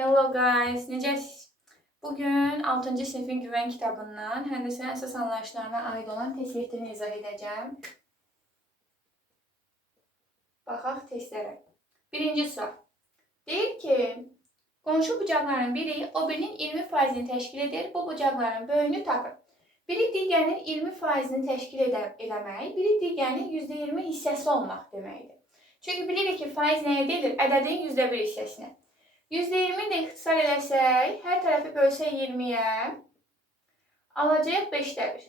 Hello guys, necəsiz? Bugün 6-cı sinifin güvən kitabından həndəsənin əsas anlayışlarına aid olan test yerini izah edəcəm. Baxaq testlərə. Birinci sual. Deyir ki, qonşu bucaqların biri o birinin 20%-ni təşkil edir. Bu bucaqların böyüyünü tapır. Biri digərinin 20%-ni təşkil eləmək, biri digərinin %20 hissəsi olmaq deməkdir. Çünki bilirik ki, faiz nə edir? Ədədin %1 hissəsinə. %20 də ixtisar eləsək, hər tərəfi bölsək 20-yə, alacaq 5/1.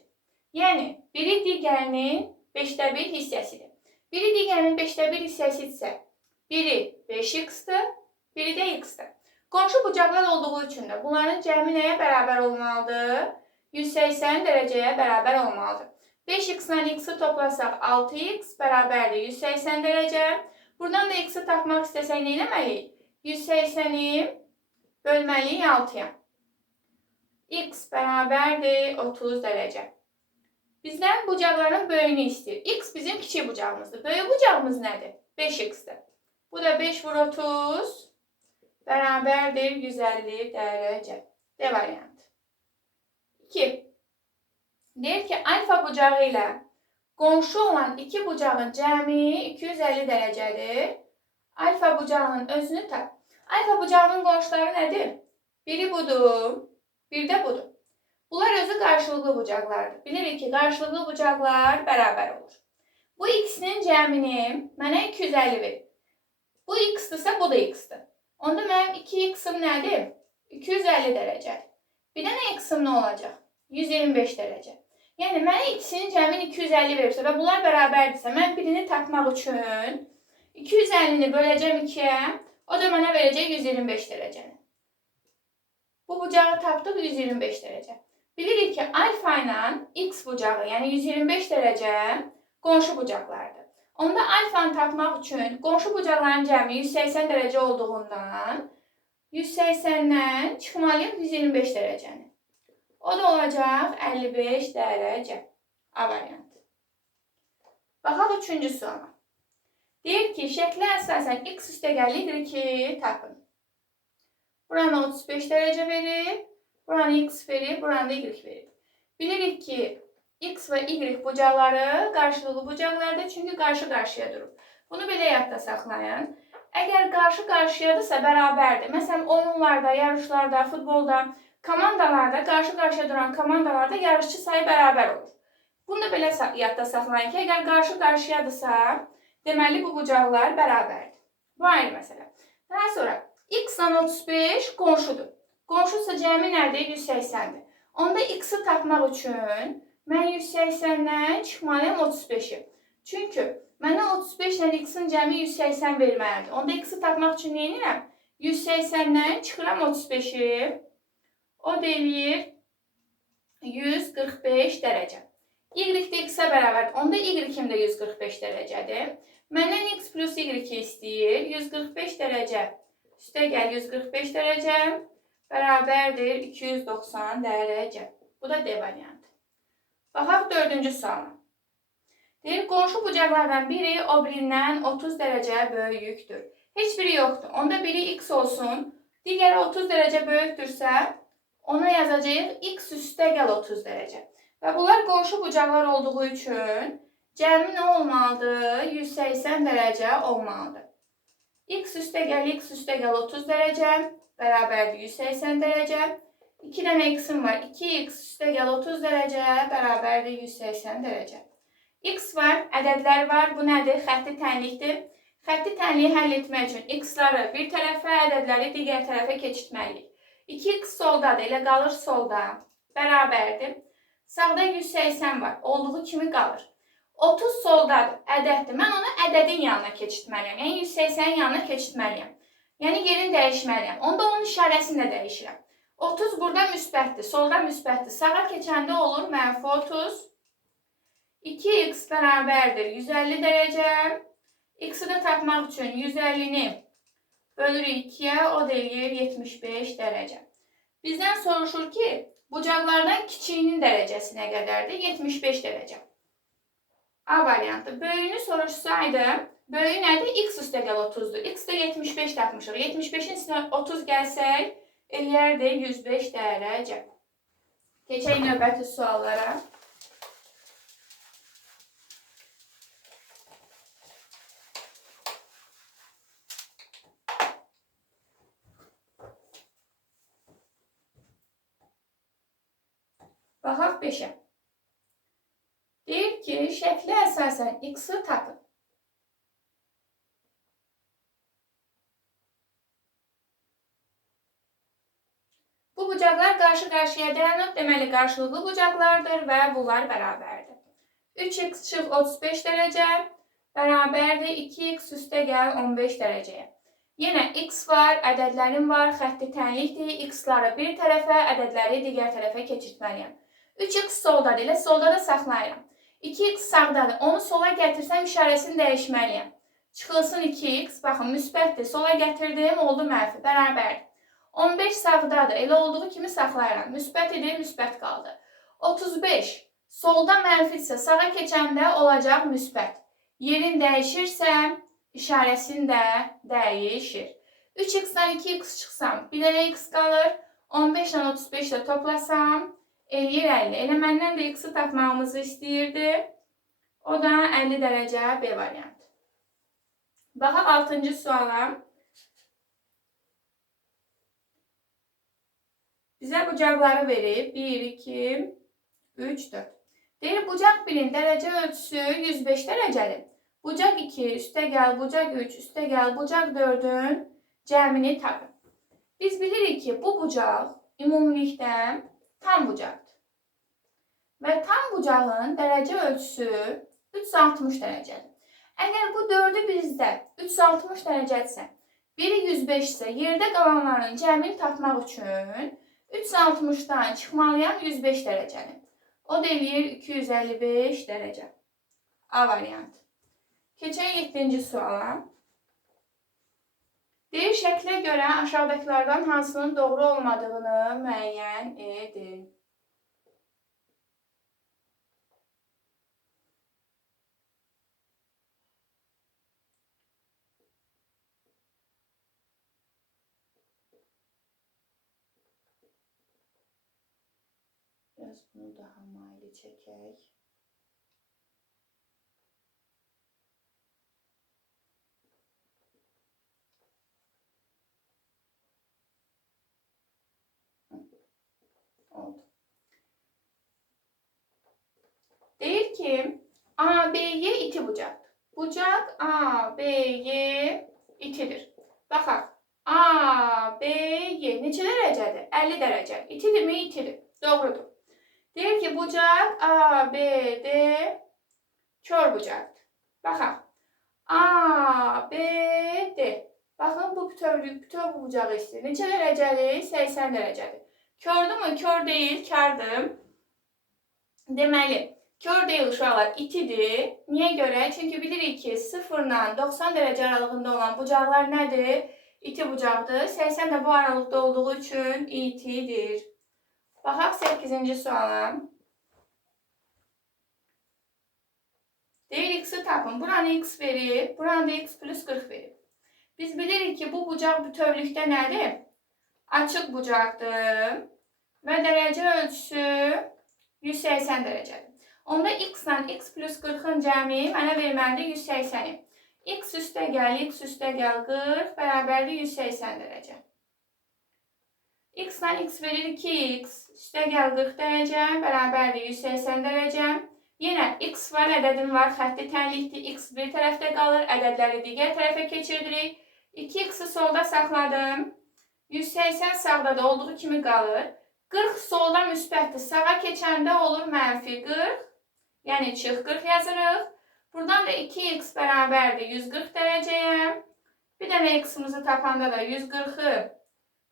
Yəni, biri digərinin 5/1 hissəsidir. Biri digərinin 5/1 hissəsidirsə, biri 5x-dır, biri də x-dır. Qonşu bucaqlar olduğu üçün də bunların cəmi nəyə bərabər olmalıdır? 180 dərəcəyə bərabər olmalıdır. 5x-la x-i toplasaq 6x bərabərdir 180 dərəcə. Buradan da x-i tapmaq istəsək nə etməliyik? 180'i bölməliyik 6'ya. X bərabərdir 30 dərəcə. Bizdən bucaqların böyüyünü istəyir. X bizim kiçik bucağımızdır. Böyük bucağımız nədir? 5x-dir. Bu da 5 vur 30 bərabərdir 150 dərəcə. D variantı. 2. Deyir ki, alfa bucağı ilə qonşu olan iki bucağın cəmi 250 dərəcədir. Alfa bucağının özünü tap. Alfa bucağının qonşuları nədir? Biri budur, bir də budur. Bunlar özü qarşılıqlı bucaqlardır. Bilirik ki, qarşılıqlı bucaqlar bərabər olur. Bu x-nin cəmini mənə 250 verir. Bu x-dırsa, bu da x-dir. Onda mənim 2x-im nədir? 250 dərəcədir. Bir dənə x-im nə olacaq? 125 dərəcə. Yəni, mənə x-nin cəmini 250 verirsə və bunlar bərabərdirsə, mən birini tapmaq üçün 250'ni böləcəm 2'ye, o da mənə verəcək 125 dərəcəni. Bu bucağı tapdıq 125 dərəcə. Bilirik ki, alfa ilə x bucağı, yəni 125 dərəcə qonşu bucaqlardır. Onda alfanı tapmaq üçün qonşu bucaqların cəmi 180 dərəcə olduğundan 180'dən çıxmalıyıq 125 dərəcəni. O da olacaq 55 dərəcə. A variantı. Baxaq 3-cü suala. Deyir ki, şəklə əsasən x üstəgəl y tapın. Buranı 35 dərəcə verir, buranı x verir, buranı da y verir. Bilirik ki, x və y bucaqları qarşılıqlı bucaqlardır, çünki qarşı-qarşıya durur. Bunu belə yadda saxlayın. Əgər qarşı-qarşıyadırsa bərabərdir. Məsələn, oyunlarda, yarışlarda, futbolda, komandalarda, qarşı-qarşıya duran komandalarda yarışçı sayı bərabər olur. Bunu da belə yadda saxlayın ki, əgər qarşı-qarşıyadırsa, deməli, bu bucaqlar bərabərdir. Bu ayrı məsələ. Daha sonra, x ilə 35 qonşudur. Qonşusa cəmi nədir? 180'dir. Onda x-i tapmaq üçün mən 180'dən çıxmalıyım 35'i. Çünki mənə 35 ilə x-in cəmi 180 verməlidir. Onda x-i tapmaq üçün nə edirəm? 180'dən çıxıram 35'i. O da eləyir 145 dərəcə. Y də x-ə bərabərdir. Onda y-im də 145 dərəcədir. Məndən x plus y istəyir. 145 dərəcə üstəgəl 145 dərəcə bərabərdir 290 dərəcə. Bu da D variantı. Baxaq 4-cü suala. Deyir, qonşu bucaqlardan biri o birindən 30 dərəcə böyükdür. Heç biri yoxdur. Onda biri x olsun. Digəri 30 dərəcə böyükdürsə, ona yazacağıq x üstəgəl 30 dərəcə. Və bunlar qonşu bucaqlar olduğu üçün cəmi nə olmalıdır? 180 dərəcə olmalıdır. X üstəgəl 30 dərəcə bərabərdir 180 dərəcə. 2 dənə x-im var. 2x üstəgəl 30 dərəcə bərabərdir 180 dərəcə. X var, ədədlər var. Bu nədir? Xətti tənlikdir. Xətti tənliyi həll etmək üçün x-ları bir tərəfə, ədədləri digər tərəfə keçirtməliyik. 2x soldadır, elə qalır solda. Bərabərdir. Sağda 180 var. Olduğu kimi qalır. 30 soldadır, ədəddir. Mən onu ədədin yanına keçirtməliyəm. Yəni 180'in yanına keçirtməliyəm. Yəni yerini dəyişməliyəm. Onda onun işarəsini də dəyişirəm. 30 burada müsbətdir, solda müsbətdir. Sağa keçəndə olur -30. 2x bərabərdir 150 dərəcə. X-i də tapmaq üçün 150'ni bölürük 2'yə, o da eləyir 75 dərəcə. Bizdən soruşur ki, bucaqlardan kiçiyinin dərəcəsi nə qədərdir? 75 dərəcə. A variantı. Böyüyünü soruşsaydı, Bölü nədir? X üstəgəl 30'dur. X-də 75 tapmışıq. 75'in üstünə 30 gəlsək, eləyərdi 105 dərəcə. Keçək növbəti suallara. Baxaq 5-ə. Deyir ki, şəklə əsasən X-ı tapın. Bu bucaqlar qarşı-qarşıya dayanıb, deməli qarşılıqlı bucaqlardır və bunlar bərabərdir. 3x çıx 35 dərəcə bərabərdir 2x üstəgəl 15 dərəcəyə. Yenə x var, ədədlərim var, xətti tənlikdir. X-ları bir tərəfə, ədədləri digər tərəfə keçirtməliyəm. 3x soldadır, elə solda da saxlayıram. 2x sağdadır, onu sola gətirsəm işarəsini dəyişməliyəm. Çıxılsın 2x, baxın, müsbətdir, sola gətirdim, oldu mənfi, bərabərdir. 15 sağdadır, elə olduğu kimi saxlayıram. Müsbət idi, müsbət qaldı. 35 solda mənfidirsə, sağa keçəndə olacaq müsbət. Yerin dəyişirsə, işarəsini də dəyişir. 3x-dan 2x çıxsam, bir dənə x qalır. 15 ilə 35 ilə toplasam, eləyir 50. Elə məndən də x-i tapmağımızı istəyirdi. O da 50 dərəcə B variantı. Baxaq 6-cı suala. Bizə bucaqları verib 1, 2, 3, 4. Deyir, bucaq 1-in dərəcə ölçüsü 105 dərəcədir. Bucaq 2 üstəgəl, bucaq 3 üstəgəl, bucaq 4-ün cəmini tapın. Biz bilirik ki, bu bucaq ümumilikdə tam bucaqdır. Və tam bucağın dərəcə ölçüsü 360 dərəcədir. Əgər bu 4-ü bizdə 360 dərəcədirsə, biri 105 isə, yerdə qalanların cəmini tapmaq üçün 360'dan çıxmalıyam 105 dərəcəni. O da eləyir 255 dərəcə. A variantı. Keçək 7-ci suala. Deyir, şəklə görə aşağıdakılardan hansının doğru olmadığını müəyyən edin. Biraz bunu daha maili çəkək. Oldu. Deyir ki, AB'ye iti bucaqdır. Bucaq AB'ye itidir. Baxaq. AB'ye neçə dərəcədir? 50 dərəcə. İtidirmi? İtidir. Doğrudur. Deyir ki, bucaq ABD kör bucaqdır. Baxaq. ABD. Baxın, bu bütöv bucağı istəyir. Neçə dərəcədir? 80 dərəcədir. Kördür mü? Kör deyil, kardır. Deməli, kör deyil uşaqlar, itidir. Niyə görə? Çünki bilirik ki, 0 ilə 90 dərəcə aralığında olan bucaqlar nədir? İti bucaqdır. 80 də bu aralıqda olduğu üçün itidir. Baxaq 8-ci suala. Deyir, x-i tapın. Buranı x verib, buranı da x plus 40 verib. Biz bilirik ki, bu bucaq bütövlükdə nədir? Açıq bucaqdır. Və dərəcə ölçüsü 180 dərəcədir. Onda x ilə x plus 40-ın cəmi mənə verməlidir 180-i. X üstəgəl 40 bərabərdir 180 dərəcə. X ilə x verir 2x üstəgəl 40 dərəcə bərabərdir 180 dərəcə. Yenə x var, ədədim var, xətti tənlikdir. X bir tərəfdə qalır, ədədləri digər tərəfə keçirdirik. 2x-i solda saxladım. 180 sağda da olduğu kimi qalır. 40 solda müsbətdir. Sağa keçəndə olur mənfi 40. Yəni çıx 40 yazırıq. Buradan da 2x bərabərdir 140 dərəcəyə. Bir dənə x-imizi tapanda da 140-ı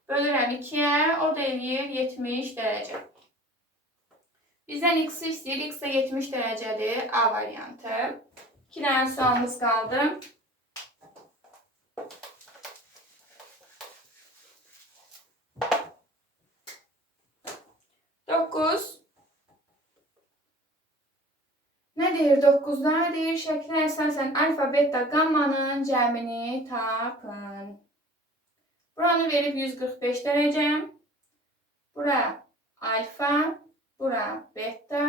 bölürəm 2-yə. O da eləyir 70 dərəcə. Bizdən x-i istəyir. X də 70 dərəcədir. A variantı. 2 dənə sualımız qaldı. Nə deyir 1,9'dan deyir, şəklə əsasən alfa, beta, qammanın cəmini tapın. Buranı verib 145 dərəcə. Bura alfa, bura beta,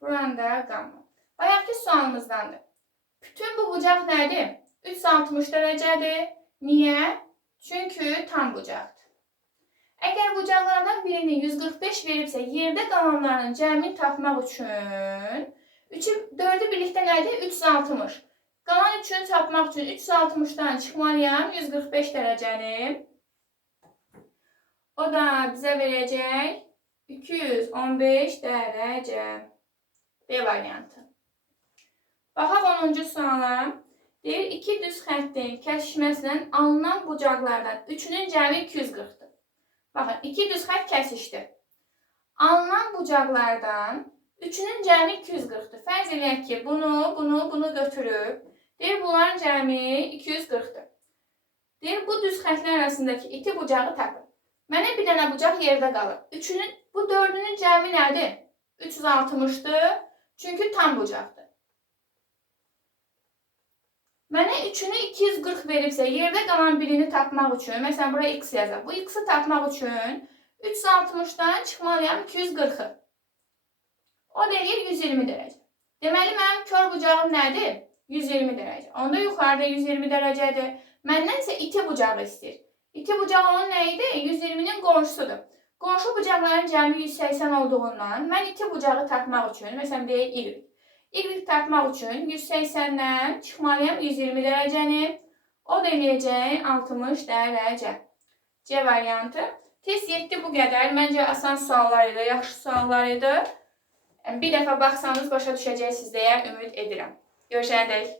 buranı da qamma. Bayaqki sualımızdandır. Bütün bu bucaq nədir? 360 dərəcədir. Niyə? Çünki tam bucaqdır. Əgər bucaqlardan birini 145 veribsə, yerdə qalanların cəmini tapmaq üçün 4'ü birlikdə nədir? 360. Qalan 3'ünü tapmaq üçün 360'dan çıxmalıyam 145 dərəcəni. O da bizə verəcək 215 dərəcə. B variantı. Baxaq 10-cu suala. Deyir, iki düz xəttin kəsişməsindən alınan bucaqlardan 3'ünün cəmi 240'dır. Baxın, iki düz xətt kəsişdi. Alınan bucaqlardan 3'ünün cəmi 240'dır. Fərz edək ki, bunu götürüb. Deyir, bunların cəmi 240'dır. Deyir, bu düz xəttlər arasındakı iti bucağı tapın. Mənə bir dənə bucaq yerdə qalır. Bu 4'ünün cəmi nədir? 360'dır. Çünki tam bucaqdır. Mənə 3'ünü 240 veribsə, yerdə qalan birini tapmaq üçün, məsələn, buraya x yazaq. Bu x'i tapmaq üçün 360'dan çıxmalıyam 240'ı. O deyir 120 dərəcə. Deməli, mənim kör bucağım nədir? 120 dərəcə. Onda yuxarıda 120 dərəcədir. Məndən isə iti bucağı istəyir. İti bucağı onun nə idi? 120'nin qonşusudur. Qonşu bucaqların cəmi 180 olduğundan, mən iti bucağı tapmaq üçün, məsələn, deyək y. Y tapmaq üçün 180'dən çıxmalıyam 120 dərəcəni. O da eləyəcək 60 dərəcə. C variantı. Test 7 bu qədər. Məncə asan suallar idi, yaxşı suallar idi. Bir dəfə baxsanız başa düşəcəksiniz deyə ümid edirəm. Görüşənədək.